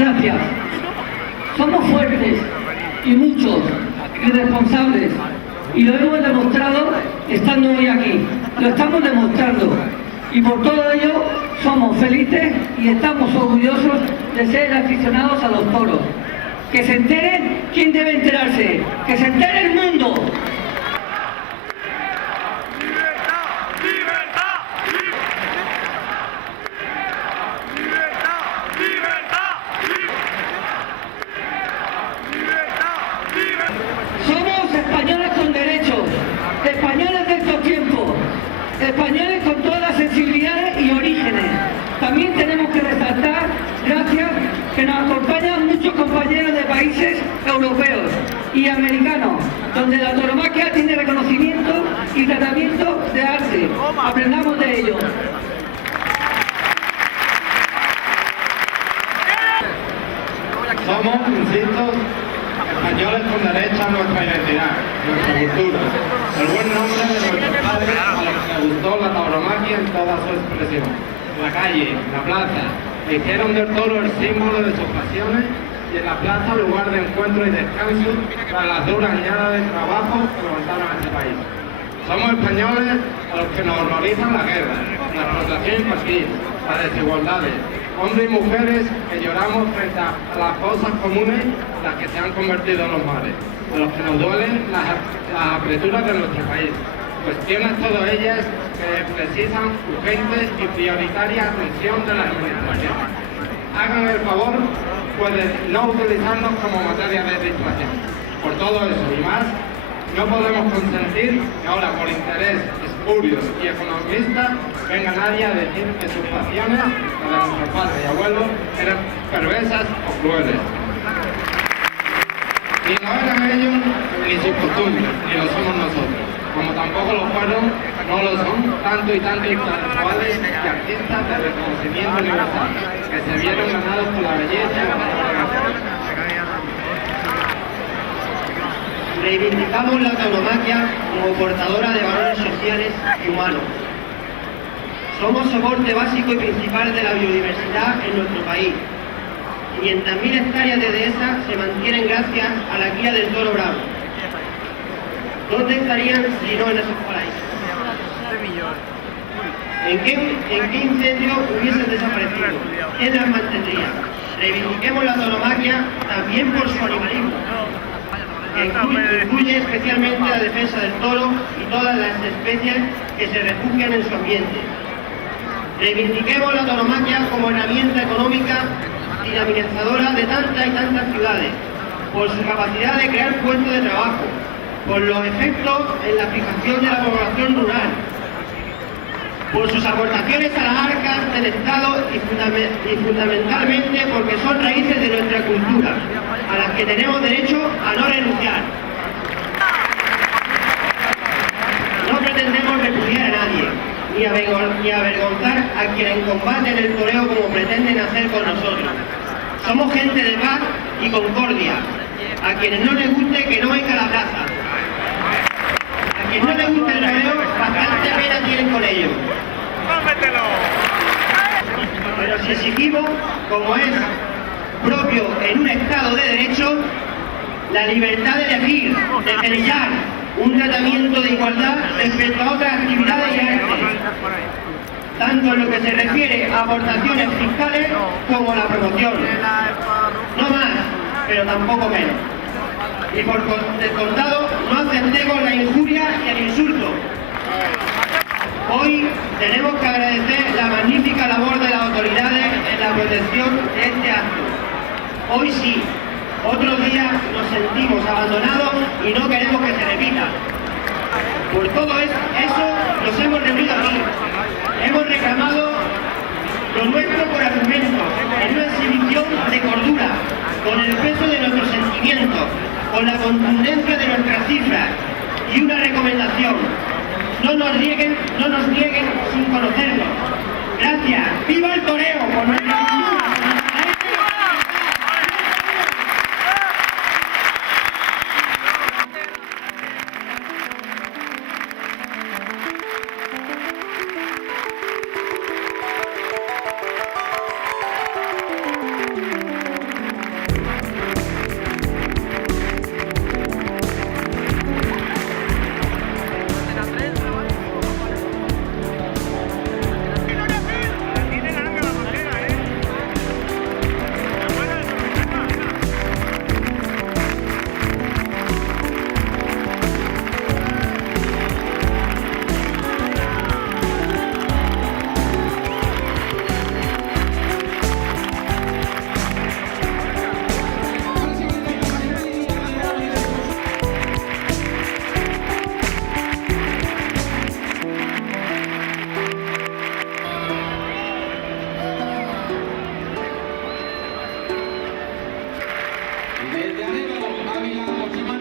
Gracias. Somos fuertes y muchos y responsables. Y lo hemos demostrado estando hoy aquí. Lo estamos demostrando. Y por todo ello somos felices y estamos orgullosos de ser aficionados a los toros. Que se enteren quien debe enterarse. Que se entere el mundo. Somos españoles con derechos, españoles de estos tiempos, españoles con todas las sensibilidades y orígenes. También tenemos que resaltar, gracias, que nos acompañan muchos compañeros de países europeos y americanos, donde la tauromaquia tiene reconocimiento y tratamiento de arte. Aprendamos de ello. Somos, insisto, españoles con derecho a nuestra identidad, nuestra cultura, el buen nombre de nuestros padres a los que les gustó la tauromaquia en toda su expresión. La calle, la plaza, hicieron del toro el símbolo de sus pasiones y en la plaza lugar de encuentro y descanso para las duras añadas de trabajo que levantaron a este país. Somos españoles a los que nos horrorizan la guerra, la explotación infantil, las desigualdades, hombres y mujeres que lloramos frente a las cosas comunes, las que se han convertido en los males, a los que nos duelen las apreturas de nuestro país, cuestiones todas ellas que precisan urgente y prioritaria atención de la administración. Hagan el favor, pues, de no utilizarnos como materia de distracción. Por todo eso y más, no podemos consentir que ahora, por interés espurios y economistas, venga nadie a decir que sus pasiones, las de nuestros padres y abuelos, eran perversas o crueles. Ni lo eran ellos, ni sus costumbres, ni lo somos nosotros. Como tampoco lo fueron, no lo son, tanto y tanto intelectuales y artistas de reconocimiento universal, que se vieron ganados por la belleza y la fotografía. Reivindicamos la tauromaquia como portadora de valores sociales y humanos. Somos soporte básico y principal de la biodiversidad en nuestro país. 500.000 hectáreas de dehesa se mantienen gracias a la cría del toro bravo. ¿Dónde estarían si no en esos paraísos? ¿En qué incendio hubiesen desaparecido? ¿Quién las mantendría? Reivindiquemos la tauromaquia también por su animalismo, que incluye especialmente la defensa del toro y todas las especies que se refugian en su ambiente. Reivindiquemos la tauromaquia como herramienta económica dinamizadora de tantas y tantas ciudades, por su capacidad de crear puestos de trabajo, por los efectos en la fijación de la población rural, por sus aportaciones a las arcas del Estado y fundamentalmente porque son raíces de nuestra cultura, a las que tenemos derecho a no renunciar. No pretendemos repudiar a nadie, ni avergonzar a quienes combaten el toreo como pretenden hacer con nosotros. Somos gente de paz y concordia. A quienes no les guste, que no venga a la plaza. A quien no les guste el toreo, bastante pena tienen con ello. Pero si exigimos, como es propio en un Estado de Derecho, la libertad de elegir, de pensar, un tratamiento de igualdad respecto a otras actividades y artes, tanto en lo que se refiere a aportaciones fiscales como la promoción. No más, pero tampoco menos. Y por descontado, no aceptemos la injuria y el insulto. Hoy tenemos que agradecer la magnífica labor de las autoridades en la protección de este acto. Hoy sí, otros días nos sentimos abandonados y no queremos que se repita. Por todo eso nos hemos reunido aquí. Hemos reclamado lo nuestro por argumentos, en una exhibición de cordura, con el peso de nuestros sentimientos, con la contundencia de nuestras cifras y una recomendación. No nos nieguen sin conocernos. Gracias. ¡Viva el toreo! Por nuestra cultura, por nuestra Desde Arévalo, Ávila, Osimán.